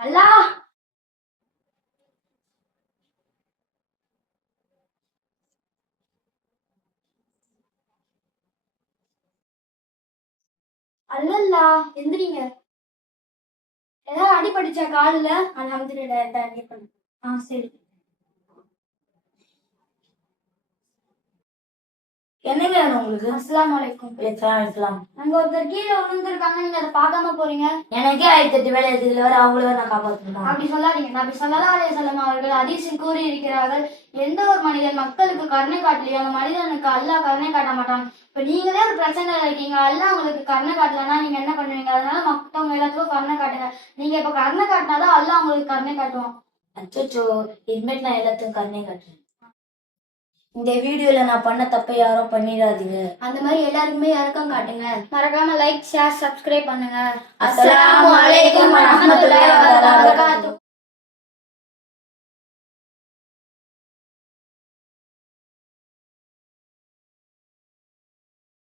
அல்லாஹ் அல்லல்லா எந்திரிங்க. ஏதாவது அடிபடிச்சா காலில்? அல்ஹம்துலில்லாஹ் எந்த பண்ணு ஆ சரி. என்னங்க வேணும் உங்களுக்கு? அஸ்ஸலாமு அலைக்கும். இருக்கலாம் இருக்கலாம் அங்க ஒருத்தர் கீழே விழுந்திருக்காங்க. நீங்க அதை பார்க்காம போறீங்க? எனக்கே ஆயிரத்தி எட்டு வேலை இதுல வேற அவங்கள நான் காப்பாற்றணும் அப்படி சொல்லாதீங்க. நபி ஸல்லல்லாஹு அலைஹி வஸல்லம் அவர்கள். ஹதீஸில் கூறி இருக்கிறார்கள் எந்த ஒரு மனிதன் மக்களுக்கு கருணை காட்டலையோ அந்த மனிதனுக்கு அல்லாஹ் கருணை காட்ட மாட்டான். இப்ப நீங்களே ஒரு பிரச்சனையில இருக்கீங்க. அல்லாஹ் உங்களுக்கு கருணை காட்டலன்னா நீங்க என்ன பண்ணுவீங்க? அதனால மத்தவங்க எல்லாத்துக்கும் கருணை காட்டுங்க. நீங்க இப்ப கருணை காட்டினாதான் அல்லாஹ் உங்களுக்கு கருணை காட்டுவான். அச்சோ இனிமேல் நான் எல்லாத்தையும் கண்ணே காட்டுறேன். இந்த வீடியோல நான் பண்ண தப்பை யாரும் பண்ணிடாதீங்க அந்த மாதிரி எல்லாருக்குமே இறக்கம் காட்டுங்க மறக்காம லைக் ஷேர் சப்ஸ்கிரைப் பண்ணுங்க அஸ்ஸலாமு அலைக்கும் வரஹ்மத்துல்லாஹி.